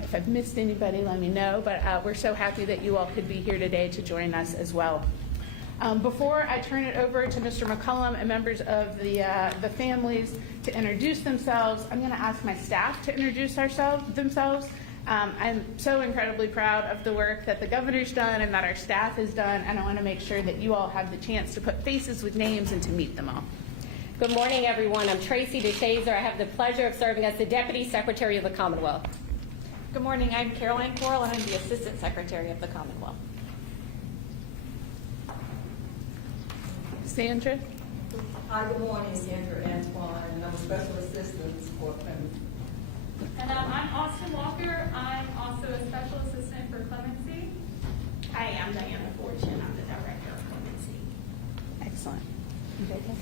If I've missed anybody, let me know, but we're so happy that you all could be here today to join us as well. Before I turn it over to Mr. McCollum and members of the families to introduce themselves, I'm going to ask my staff to introduce themselves. I'm so incredibly proud of the work that the governor's done and that our staff has done, and I want to make sure that you all have the chance to put faces with names and to meet them all. Good morning, everyone. I'm Tracy DeShazer. I have the pleasure of serving as the Deputy Secretary of the Commonwealth. Good morning. I'm Caroline Coral, and I'm the Assistant Secretary of the Commonwealth. Sandra? Hi, good morning, Sandra Antoine, and I'm a Special Assistant for Clemency. And I'm Austin Walker. I'm also a Special Assistant for Clemency. Hi, I'm Diana Fortune. I'm the Director of Clemency. Excellent. JK?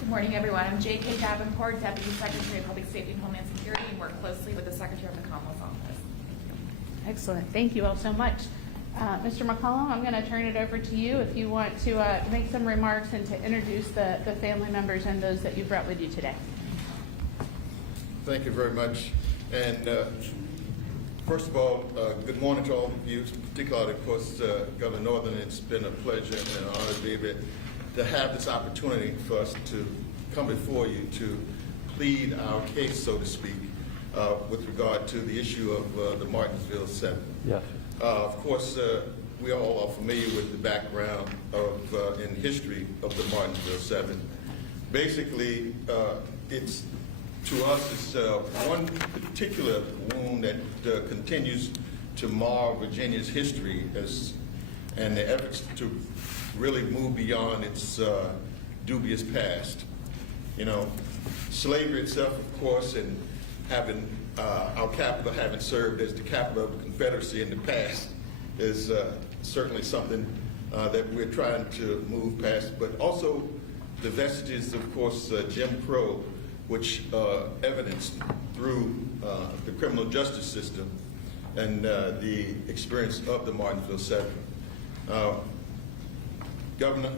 Good morning, everyone. I'm J.K. Davenport, Deputy Secretary of Public Safety and Homeland Security, and work closely with the Secretary of the Commonwealth's office. Excellent. Thank you all so much. Mr. McCollum, I'm going to turn it over to you if you want to make some remarks and to introduce the family members and those that you brought with you today. Thank you very much. And first of all, good morning to all of you, particularly, of course, Governor Northam. It's been a pleasure and an honor to be able to have this opportunity for us to come before you to plead our case, so to speak, with regard to the issue of the Martinsville Seven. Yes. Of course, we all are familiar with the background of and history of the Martinsville Seven. Basically, it's to us it's one particular wound that continues to mar Virginia's history and the efforts to really move beyond its dubious past. You know, slavery itself, of course, and having our capital having served as the capital of the Confederacy in the past is certainly something that we're trying to move past, but also the vestiges, of course, Jim Crow, which evidenced through the criminal justice system and the experience of the Martinsville Seven. Governor,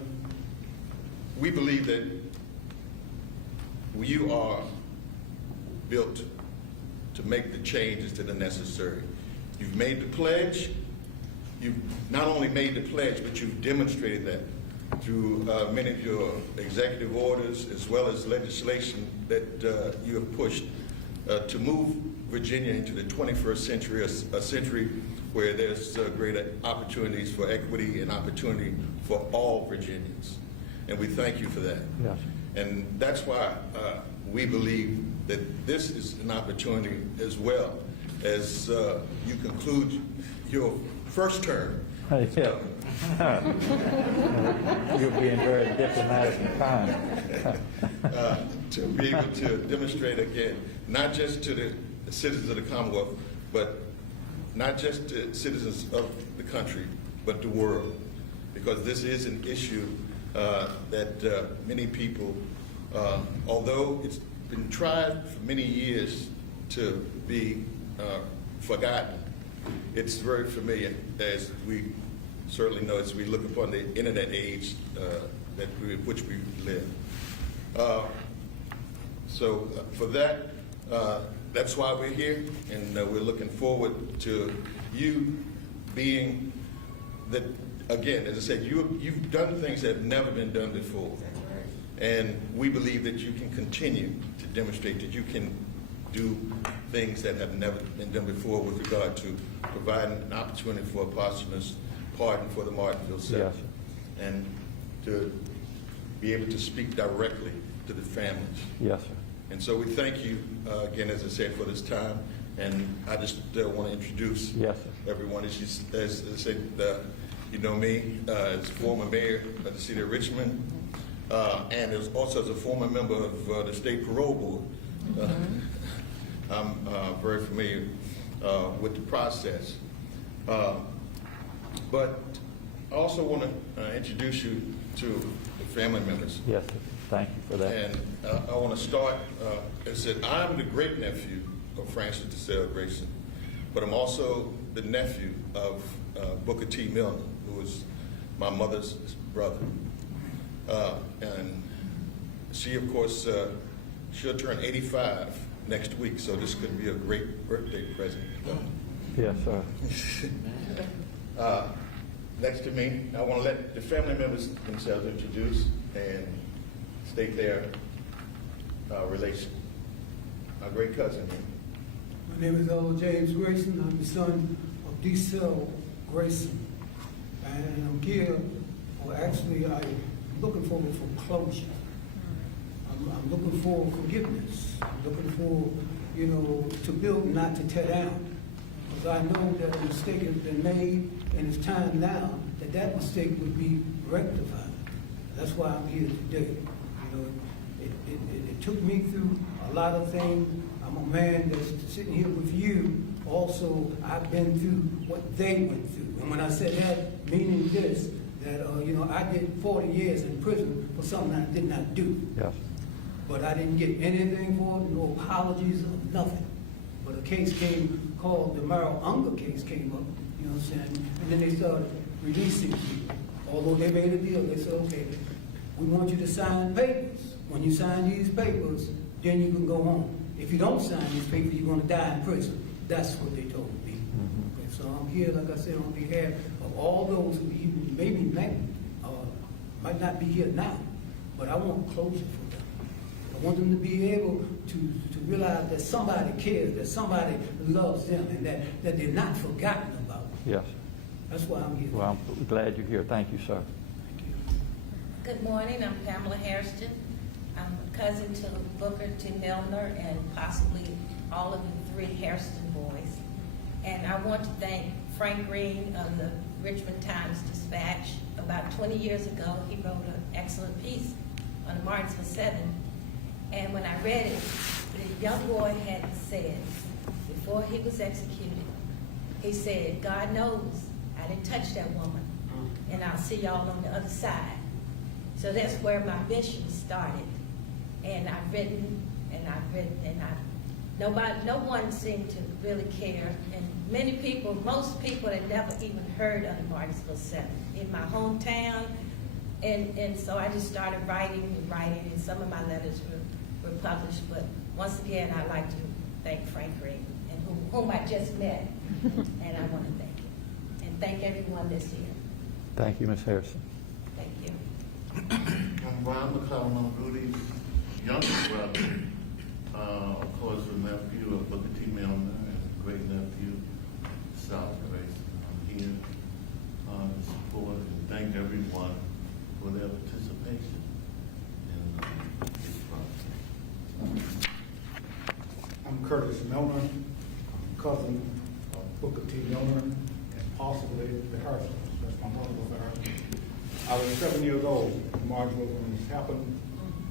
we believe that you are built to make the changes that are necessary. You've made the pledge. You've not only made the pledge, but you've demonstrated that through many of your executive orders as well as legislation that you have pushed to move Virginia into the 21st century, a century where there's greater opportunities for equity and opportunity for all Virginians. And we thank you for that. Yes. And that's why we believe that this is an opportunity as well as you conclude your first term. Yeah. You're being very diplomatic and kind. To be able to demonstrate again, not just to the citizens of the Commonwealth, but not just to citizens of the country, but the world. Because this is an issue that many people, although it's been tried for many years to be forgotten, it's very familiar, as we certainly know as we look upon the internet age which we live. So for that, that's why we're here, and we're looking forward to you being that. Again, as I said, you've done things that have never been done before, and we believe that you can continue to demonstrate that you can do things that have never been done before with regard to providing an opportunity for a posthumous pardon for the Martinsville Seven, Yes. and to be able to speak directly to the families. Yes, sir. And so we thank you again, as I said, for this time, and I just want to introduce Yes, sir. everyone. As I said, you know me as former mayor of the city of Richmond, and also as a former member of the state parole board. I'm very familiar with the process. But I also want to introduce you to the family members. Yes, sir. Thank you for that. And I want to start, as I said, I'm the great nephew of Francis DeSalle Grayson, but I'm also the nephew of Booker T. Milner, who was my mother's brother. And she, of course, she'll turn 85 next week, so this could be a great birthday present. Yes, sir. Next to me, I want to let the family members themselves introduce and state their relation. My great cousin here. My name is James Grayson. I'm the son of D-Cell Grayson. And I'm here, well, actually, I'm looking for closure. I'm looking for forgiveness. I'm looking for, to build, not to tear down. Because I know that a mistake has been made, and it's time now that mistake would be rectified. That's why I'm here today. It took me through a lot of things. I'm a man that's sitting here with you. Also, I've been through what they went through. And when I said that, meaning this, that, I did 40 years in prison for something I did not do. Yes. But I didn't get anything for it, no apologies, nothing. But a case came called, the Merrill Unger case came up, you know what I'm saying? And then they started releasing people. Although they made a deal, they said, okay, we want you to sign papers. When you sign these papers, then you can go home. If you don't sign these papers, you're going to die in prison. That's what they told me. Okay, so I'm here, like I said, on behalf of all those who even maybe might not be here now, but I want closure for them. I want them to be able to realize that somebody cares, that somebody loves them, and that they're not forgotten about. Yes. That's why I'm here. Well, I'm glad you're here. Thank you, sir. Good morning, I'm Pamela Hairston. I'm a cousin to Booker T. Milner and possibly all of the three Hairston boys. And I want to thank Frank Green of the Richmond Times-Dispatch. About 20 years ago, he wrote an excellent piece on the Martinsville Seven. And when I read it, the young boy had said, before he was executed, he said, God knows I didn't touch that woman, and I'll see y'all on the other side. So that's where my mission started. And I've written, and no one seemed to really care. And many people, most people had never even heard of the Martinsville Seven in my hometown. And so I just started writing, and some of my letters were published. But once again, I'd like to thank Frank Green, and whom I just met, and I want to thank him. And thank everyone that's here. Thank you, Ms. Harrison. Thank you. I'm Ron McCollum, I'm Rudy's younger brother. Of course, a nephew of Booker T. Milner, and a great nephew, South Grayson. I'm here to support and thank everyone for their participation in this process. I'm Curtis Milner, cousin of Booker T. Milner, and possibly the Harrisons. That's my brother was there. I was 7 years old in Martinsville when this happened.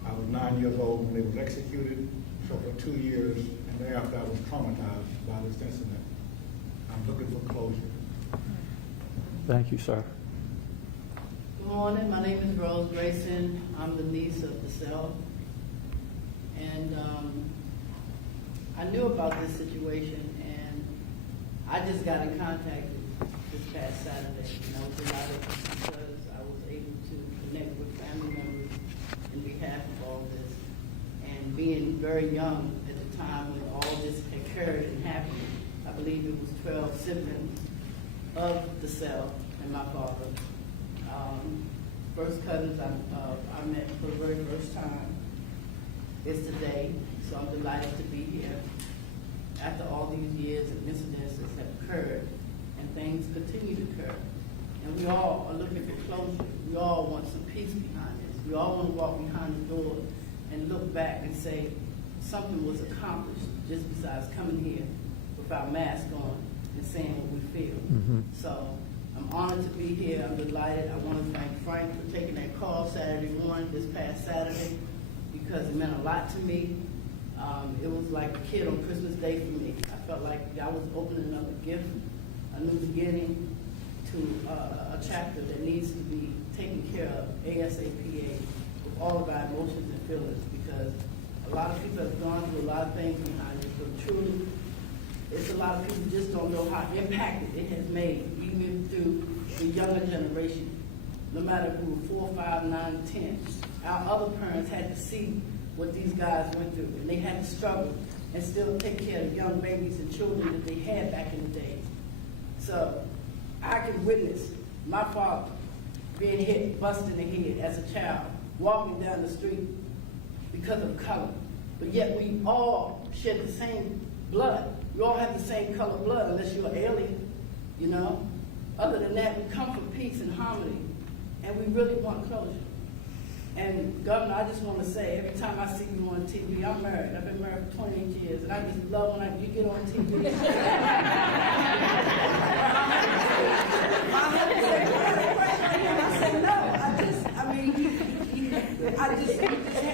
I was 9 years old when they was executed. So for 2 years, and thereafter I was traumatized by this incident. I'm looking for closure. Thank you, sir. Good morning. My name is Rose Grayson. I'm the niece of the cell. And I knew about this situation, and I just got in contact this past Saturday. And I was delighted because I was able to connect with family members in behalf of all this. And being very young at the time when all this occurred and happened, I believe it was 12 siblings of the cell and my father. First cousins I met for the very first time is today, so I'm delighted to be here. After all these years and incidences have occurred, and things continue to occur, and we all are looking for closure. We all want some peace behind this. We all want to walk behind the door and look back and say something was accomplished just besides coming here with our mask on and saying what we feel. So I'm honored to be here. I'm delighted. I want to thank Frank for taking that call Saturday morning, this past Saturday, because it meant a lot to me. It was like a kid on Christmas Day for me. I felt like I was opening up a gift, a new beginning to a chapter that needs to be taken care of ASAP with all of our emotions and feelings, because a lot of people have gone through a lot of things behind it. So truly, it's a lot of people just don't know how impacted it has made, even through the younger generation. No matter if we were 4, 5, 9, 10, our other parents had to see what these guys went through, and they had to struggle and still take care of young babies and children that they had back in the day. So I can witness my father being hit, busted in the head as a child, walking down the street because of color. But yet we all share the same blood. We all have the same color blood unless you're an alien, you know. Other than that, we come for peace and harmony, and we really want closure. And Governor, I just want to say, every time I see you on TV, I'm married. I've been married for 28 years, and I just love when you get on TV. My husband said, I said, no,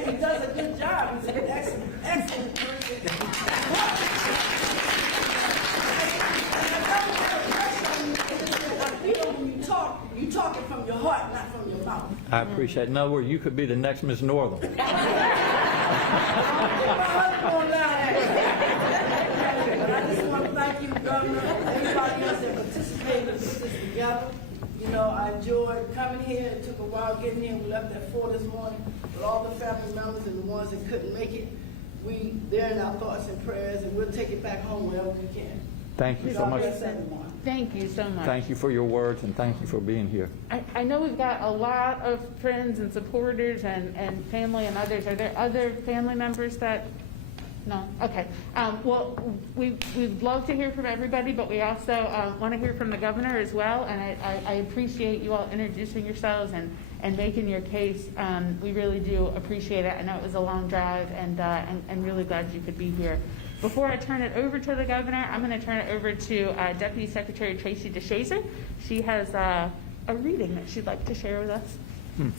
he does a good job. He's an excellent person. You talking from your heart, not from your mouth. I appreciate it. In other words, you could be the next Miss Northam. But I just want to thank you, Governor, everybody else that participated in putting this together. You know, I enjoyed coming here. It took a while getting here. We left at 4 this morning. But all the family members and the ones that couldn't make it, they're in our thoughts and prayers, and we'll take it back home wherever we can. Thank you so much. Thank you so much. Thank you for your words, and thank you for being here. I know we've got a lot of friends and supporters and family and others. Are there other family members that? No? Okay. Well, we'd love to hear from everybody, but we also want to hear from the governor as well. And I appreciate you all introducing yourselves and making your case. We really do appreciate it. I know it was a long drive, and really glad you could be here. Before I turn it over to the governor, I'm going to turn it over to Deputy Secretary Tracy DeShazer. She has a reading that she'd like to share with us.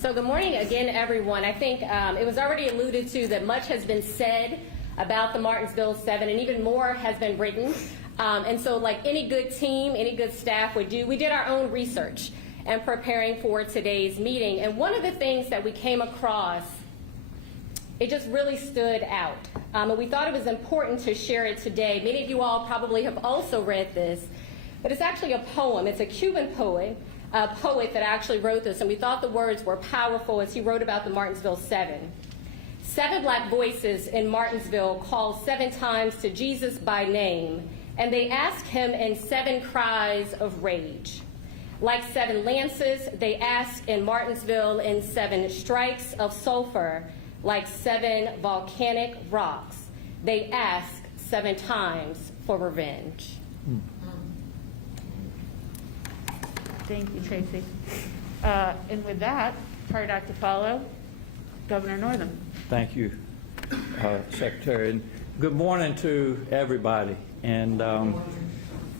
So good morning again, everyone. I think it was already alluded to that much has been said about the Martinsville Seven, and even more has been written. And so like any good team, any good staff would do, we did our own research in preparing for today's meeting. And one of the things that we came across, it just really stood out. And we thought it was important to share it today. Many of you all probably have also read this, but it's actually a poem. It's a Cuban poet that actually wrote this, and we thought the words were powerful as he wrote about the Martinsville Seven. 7 black voices in Martinsville called 7 times to Jesus by name, and they asked him in 7 cries of rage. Like 7 lances, they asked in Martinsville in 7 strikes of sulfur. Like 7 volcanic rocks, they ask 7 times for revenge. Thank you, Tracy. And with that, hard act to follow, Governor Northam. Thank you, Secretary. And good morning to everybody. And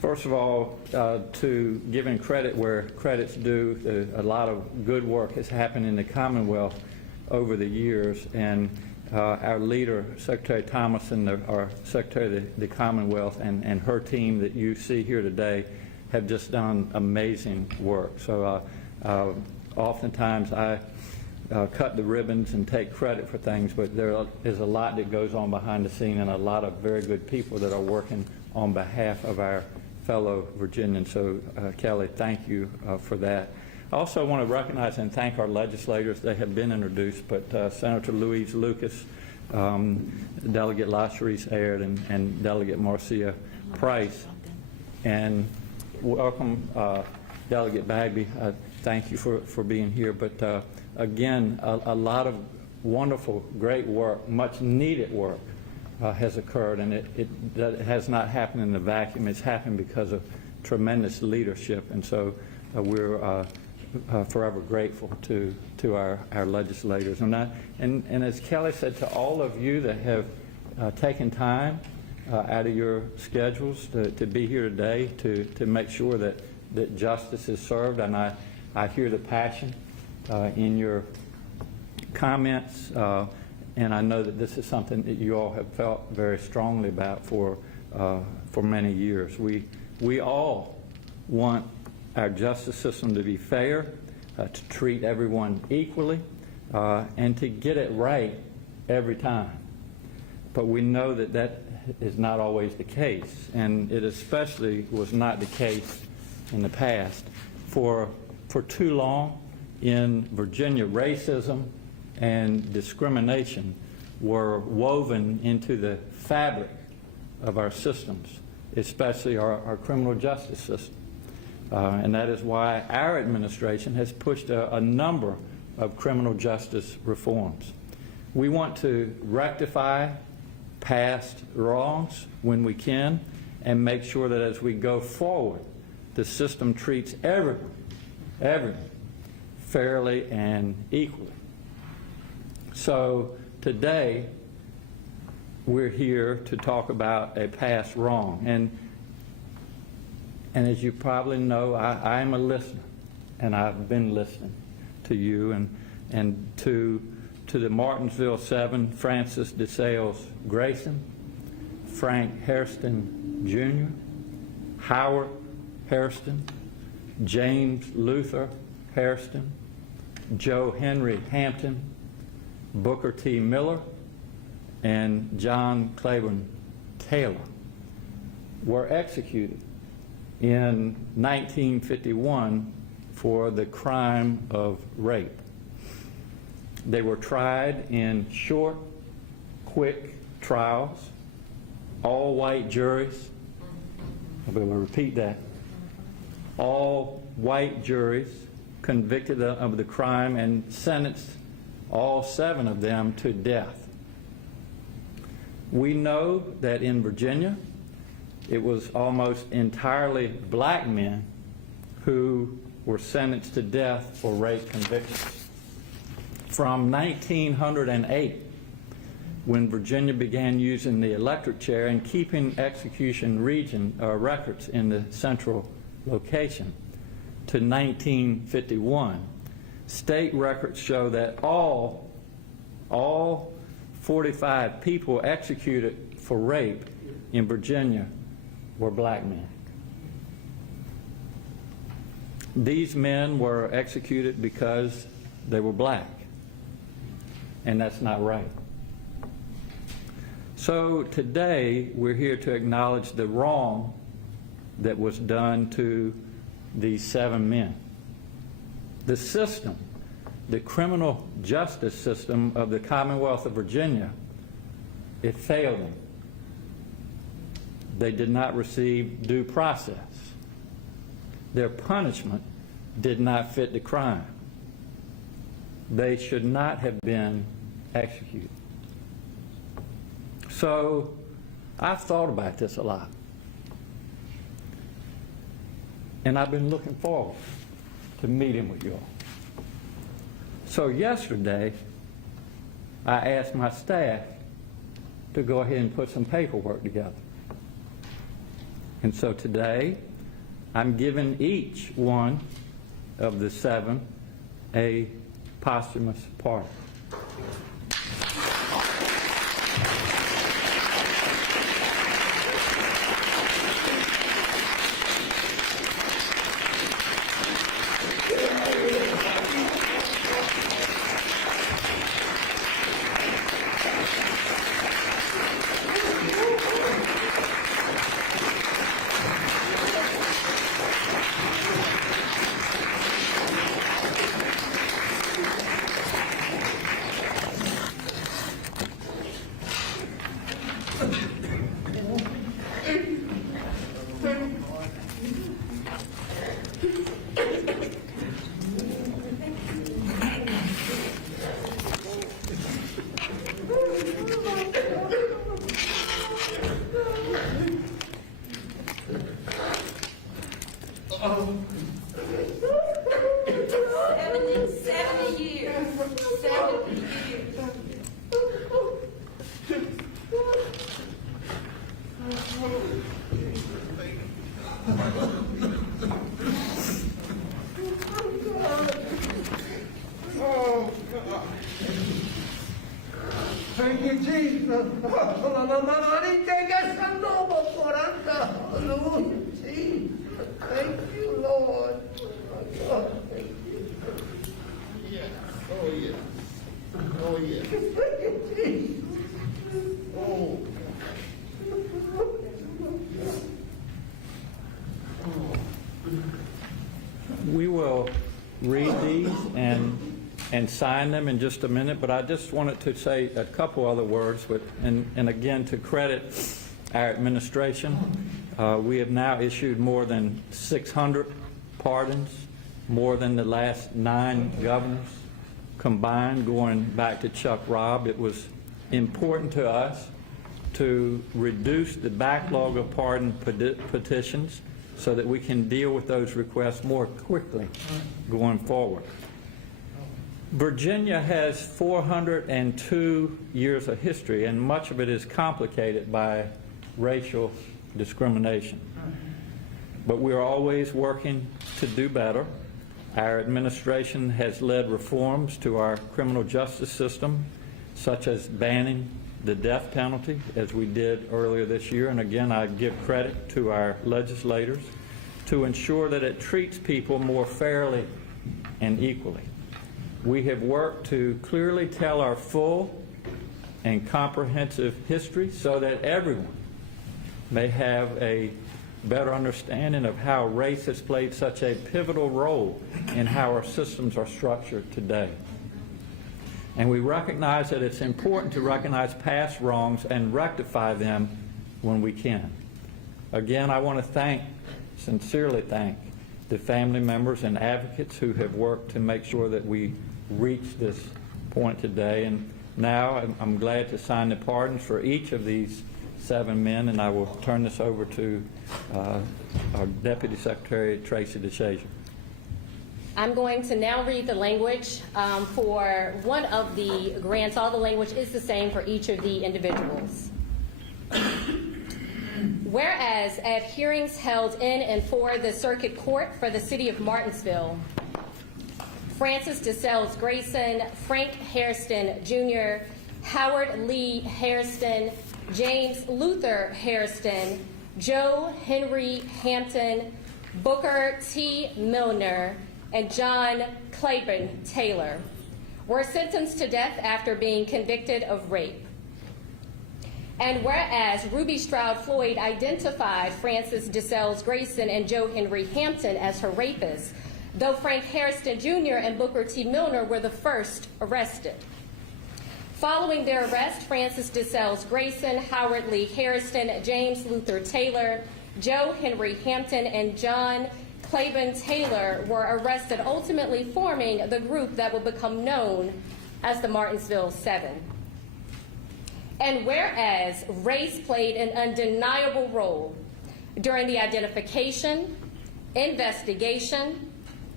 first of all, to giving credit where credit's due, a lot of good work has happened in the Commonwealth over the years, and our leader, Secretary Thomas, and our Secretary of the Commonwealth, and her team that you see here today have just done amazing work. So oftentimes I cut the ribbons and take credit for things, but there is a lot that goes on behind the scene, and a lot of very good people that are working on behalf of our fellow Virginians. So Kelly, thank you for that. I also want to recognize and thank our legislators. They have been introduced, but Senator Louise Lucas, Delegate LaCherice Aird, and Delegate Marcia Price. And welcome, Delegate Bagby. Thank you for being here. But again, a lot of wonderful, great work, much needed work has occurred, and it has not happened in a vacuum. It's happened because of tremendous leadership, and so we're forever grateful to our legislators. And as Kelly said, to all of you that have taken time out of your schedules to be here today to make sure that justice is served, and I hear the passion in your comments, and I know that this is something that you all have felt very strongly about for many years. We all want our justice system to be fair, to treat everyone equally, and to get it right every time. But we know that that is not always the case, and it especially was not the case in the past. For too long in Virginia, racism and discrimination were woven into the fabric of our systems, especially our criminal justice system. And that is why our administration has pushed a number of criminal justice reforms. We want to rectify past wrongs when we can and make sure that as we go forward, the system treats everyone fairly and equally. So today, we're here to talk about a past wrong. And as you probably know, I am a listener, and I've been listening to you and to the Martinsville Seven, Francis DeSales Grayson, Frank Hairston Jr., Howard Hairston, James Luther Hairston, Joe Henry Hampton, Booker T. Miller, and John Claiborne Taylor were executed in 1951 for the crime of rape. They were tried in short, quick trials, all white juries. I'm going to repeat that. All white juries convicted of the crime and sentenced all 7 of them to death. We know that in Virginia, it was almost entirely black men who were sentenced to death for rape convictions. From 1908, when Virginia began using the electric chair and keeping execution records in the central location, to 1951, state records show that all 45 people executed for rape in Virginia were black men. These men were executed because they were black, and that's not right. So today we're here to acknowledge the wrong that was done to these 7 men. The system, the criminal justice system of the Commonwealth of Virginia, it failed them. They did not receive due process. Their punishment did not fit the crime. They should not have been executed. So I've thought about this a lot. And I've been looking forward to meeting with you all. So yesterday, I asked my staff to go ahead and put some paperwork together. And so today, I'm giving each one of the 7 a posthumous pardon. Thank you, Jesus. Thank you, Lord. Thank you. Yes. Oh, yes. Oh, yes. Thank you, Jesus. Oh. We will read these and sign them in just a minute, but I just wanted to say a couple other words and again to credit our administration. We have now issued more than 600 pardons, more than the last 9 governors combined, going back to Chuck Robb. It was important to us to reduce the backlog of pardon petitions so that we can deal with those requests more quickly going forward. Virginia has 402 years of history, and much of it is complicated by racial discrimination. But we are always working to do better. Our administration has led reforms to our criminal justice system, such as banning the death penalty, as we did earlier this year. And again, I give credit to our legislators to ensure that it treats people more fairly and equally. We have worked to clearly tell our full and comprehensive history so that everyone may have a better understanding of how race has played such a pivotal role in how our systems are structured today. And we recognize that it's important to recognize past wrongs and rectify them when we can. Again, I want to sincerely thank the family members and advocates who have worked to make sure that we reach this point today. And now I'm glad to sign the pardons for each of these 7 men, and I will turn this over to our Deputy Secretary, Tracy DeShazier. I'm going to now read the language for one of the grants. All the language is the same for each of the individuals. Whereas at hearings held in and for the Circuit Court for the City of Martinsville, Francis DeSales Grayson, Frank Hairston Jr., Howard Lee Hairston, James Luther Hairston, Joe Henry Hampton, Booker T. Milner, and John Claiborne Taylor were sentenced to death after being convicted of rape. And whereas Ruby Stroud Floyd identified Francis DeSales Grayson and Joe Henry Hampton as her rapists, though Frank Hairston Jr. and Booker T. Milner were the first arrested. Following their arrest, Francis DeSales Grayson, Howard Lee Hairston, James Luther Taylor, Joe Henry Hampton, and John Claiborne Taylor were arrested, ultimately forming the group that would become known as the Martinsville Seven. And whereas race played an undeniable role during the identification, investigation,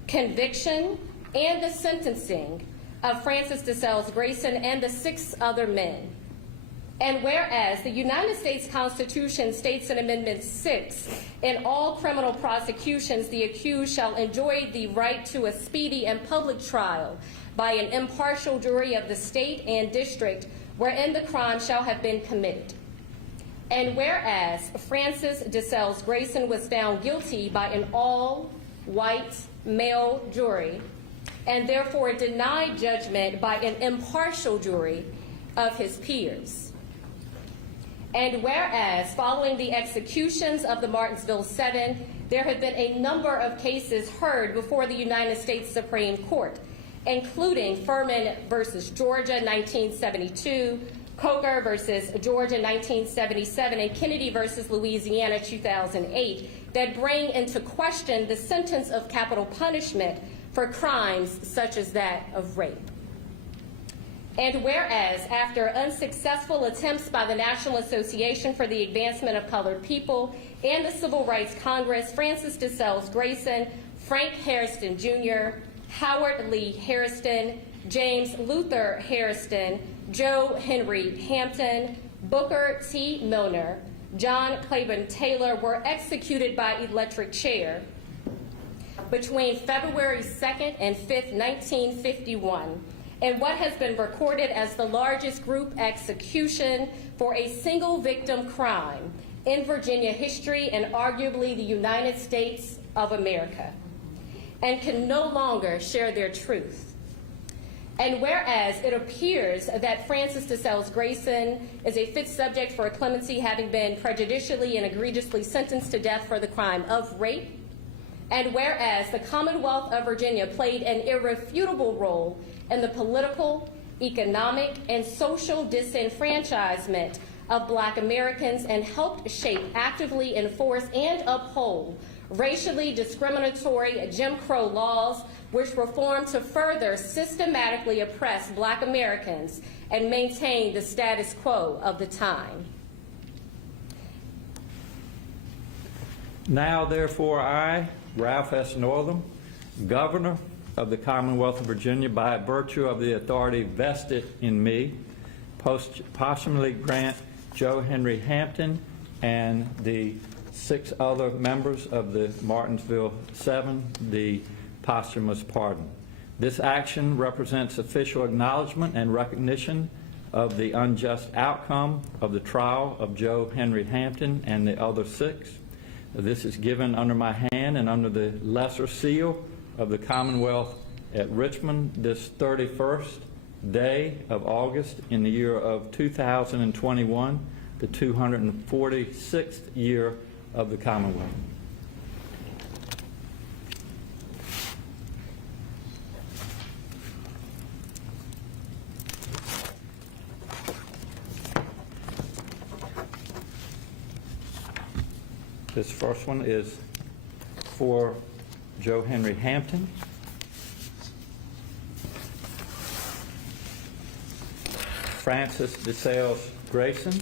conviction, and the sentencing of Francis DeSales Grayson and the 6 other men. And whereas the United States Constitution states in Amendment 6, in all criminal prosecutions, the accused shall enjoy the right to a speedy and public trial by an impartial jury of the state and district wherein the crime shall have been committed. And whereas Francis DeSales Grayson was found guilty by an all-white male jury and therefore denied judgment by an impartial jury of his peers. And whereas following the executions of the Martinsville Seven, there have been a number of cases heard before the United States Supreme Court, including Furman versus Georgia, 1972, Coker versus Georgia, 1977, and Kennedy versus Louisiana, 2008, that bring into question the sentence of capital punishment for crimes such as that of rape. And whereas after unsuccessful attempts by the National Association for the Advancement of Colored People and the Civil Rights Congress, Francis DeSales Grayson, Frank Hairston Jr., Howard Lee Hairston, James Luther Hairston, Joe Henry Hampton, Booker T. Milner, John Claiborne Taylor were executed by electric chair between February 2nd and 5th, 1951, in what has been recorded as the largest group execution for a single victim crime in Virginia history and arguably the United States of America, and can no longer share their truth. And whereas it appears that Francis DeSales Grayson is a fit subject for clemency, having been prejudicially and egregiously sentenced to death for the crime of rape, and whereas the Commonwealth of Virginia played an irrefutable role in the political, economic, and social disenfranchisement of Black Americans and helped shape, actively enforce, and uphold racially discriminatory Jim Crow laws, which were formed to further systematically oppress Black Americans and maintain the status quo of the time. Now, therefore, I, Ralph S. Northam, Governor of the Commonwealth of Virginia, by virtue of the authority vested in me, posthumously grant Joe Henry Hampton and the 6 other members of the Martinsville Seven the posthumous pardon. This action represents official acknowledgement and recognition of the unjust outcome of the trial of Joe Henry Hampton and the other 6. This is given under my hand and under the lesser seal of the Commonwealth at Richmond this 31st day of August in the year of 2021, the 246th year of the Commonwealth. This first one is for Joe Henry Hampton. Francis DeSales Grayson.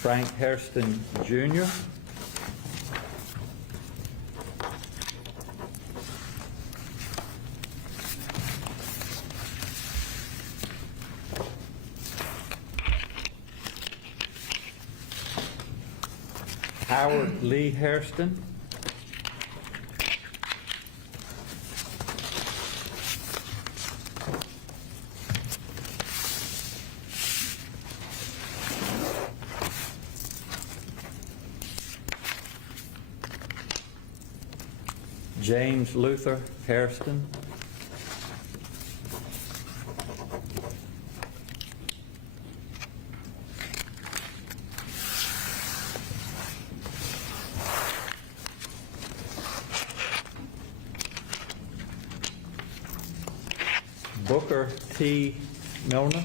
Frank Hairston Jr. Howard Lee Hairston. James Luther Hairston. Booker T. Milner.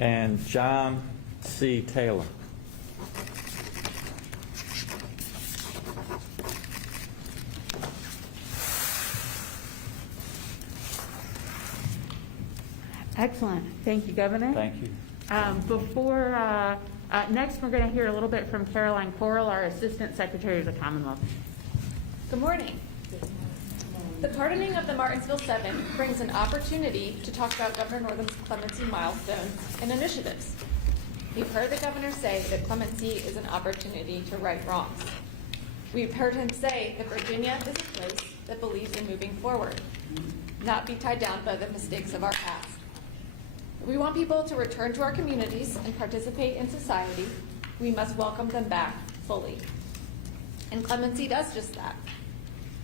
And John C. Taylor. Excellent. Thank you, Governor. Thank you. Next, we're going to hear a little bit from Caroline Coral, our Assistant Secretary of the Commonwealth. Good morning. The pardoning of the Martinsville Seven brings an opportunity to talk about Governor Northam's clemency milestones and initiatives. We've heard the governor say that clemency is an opportunity to right wrongs. We've heard him say that Virginia is a place that believes in moving forward, not be tied down by the mistakes of our past. We want people to return to our communities and participate in society. We must welcome them back fully. And clemency does just that.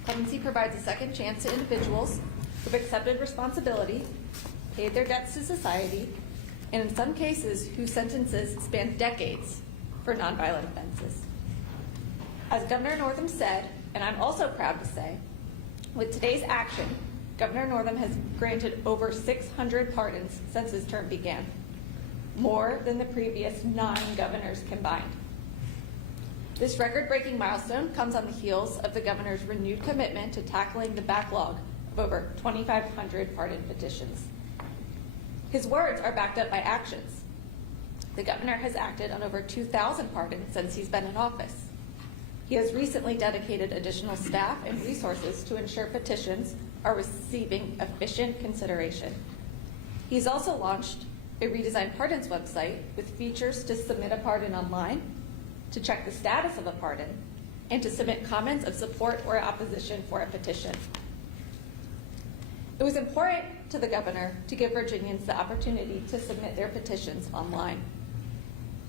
Clemency provides a second chance to individuals who've accepted responsibility, paid their debts to society, and in some cases, whose sentences span decades for nonviolent offenses. As Governor Northam said, and I'm also proud to say, with today's action, Governor Northam has granted over 600 pardons since his term began, more than the previous 9 governors combined. This record-breaking milestone comes on the heels of the governor's renewed commitment to tackling the backlog of over 2,500 pardon petitions. His words are backed up by actions. The governor has acted on over 2,000 pardons since he's been in office. He has recently dedicated additional staff and resources to ensure petitions are receiving efficient consideration. He's also launched a redesigned pardons website with features to submit a pardon online, to check the status of a pardon, and to submit comments of support or opposition for a petition. It was important to the governor to give Virginians the opportunity to submit their petitions online.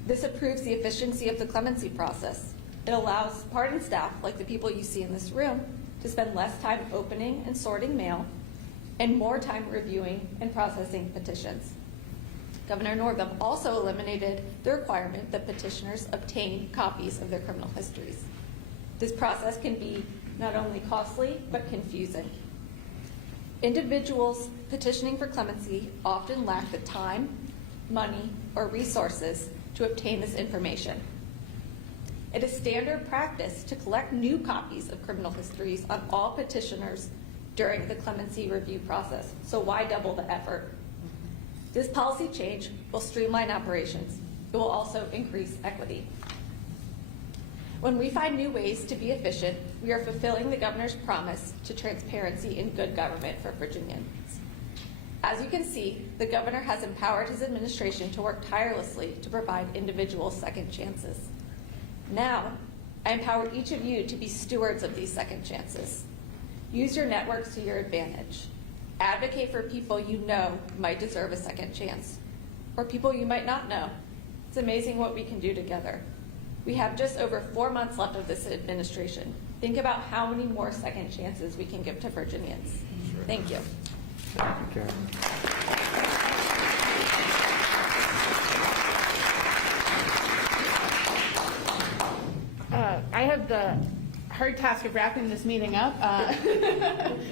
This improves the efficiency of the clemency process, It allows pardon staff, like the people you see in this room, to spend less time opening and sorting mail and more time reviewing and processing petitions. Governor Northam also eliminated the requirement that petitioners obtain copies of their criminal histories. This process can be not only costly, but confusing. Individuals petitioning for clemency often lack the time, money, or resources to obtain this information. It is standard practice to collect new copies of criminal histories on all petitioners during the clemency review process, so why double the effort? This policy change will streamline operations. It will also increase equity. When we find new ways to be efficient, we are fulfilling the governor's promise to transparency and good government for Virginians. As you can see, the governor has empowered his administration to work tirelessly to provide individuals second chances. Now, I empower each of you to be stewards of these second chances. Use your networks to your advantage. Advocate for people you know might deserve a second chance, or people you might not know. It's amazing what we can do together. We have just over 4 months left of this administration. Think about how many more second chances we can give to Virginians. Thank you. Thank you, Karen. I have the hard task of wrapping this meeting up.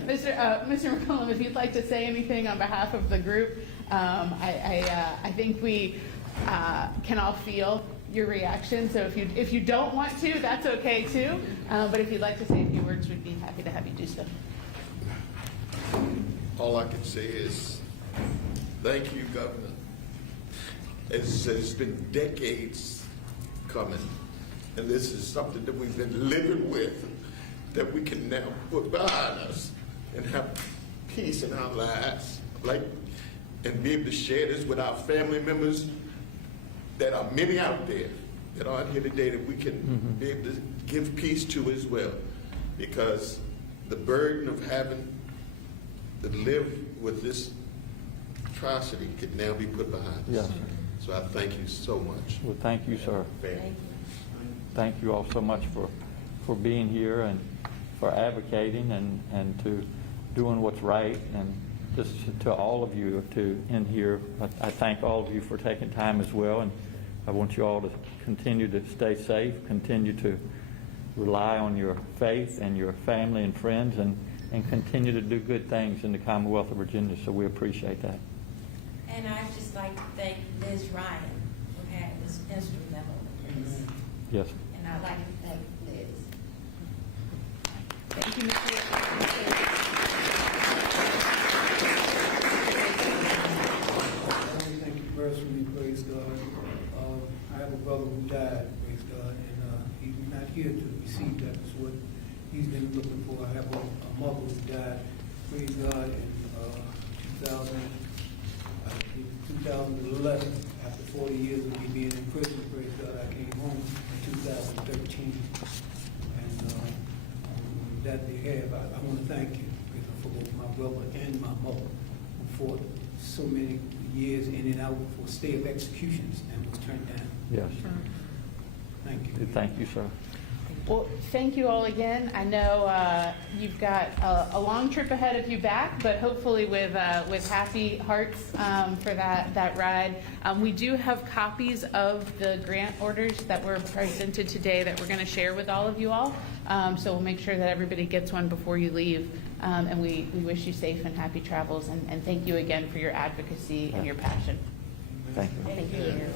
Mr. McCollum, if you'd like to say anything on behalf of the group, I think we can all feel your reaction. So if you don't want to, that's okay too. But if you'd like to say a few words, we'd be happy to have you do so. All I can say is thank you, Governor. It's been decades coming, and this is something that we've been living with, that we can now put behind us and have peace in our lives, and be able to share this with our family members that are many out there that aren't here today, that we can be able to give peace to as well, because the burden of having to live with this atrocity can now be put behind us. Yes, sir. So I thank you so much. Well, thank you, sir. Thank you. Thank you all so much for being here and for advocating and to doing what's right. And just to all of you in here, I thank all of you for taking time as well. And I want you all to continue to stay safe, continue to rely on your faith and your family and friends, and continue to do good things in the Commonwealth of Virginia. So we appreciate that. And I'd just like to thank Liz Ryan, who had this instrumental in this. Yes. And I'd like to thank Liz. Thank you, Mr. Thank you personally, praise God. I have a brother who died, praise God, and he's not here to receive that. That's what he's been looking for. I have a mother who died, praise God, in 2011. After 40 years of me being in prison, praise God, I came home in 2013. And on that behalf, I want to thank you, praise God, for both my brother and my mother, who fought so many years in and out for stay of executions and was turned down. Yes. Thank you. Thank you, sir. Well, thank you all again. I know you've got a long trip ahead of you back, but hopefully with happy hearts for that ride. We do have copies of the grant orders that were presented today that we're going to share with all of you all. So we'll make sure that everybody gets one before you leave. And we wish you safe and happy travels. And thank you again for your advocacy and your passion. Thank you. Thank you.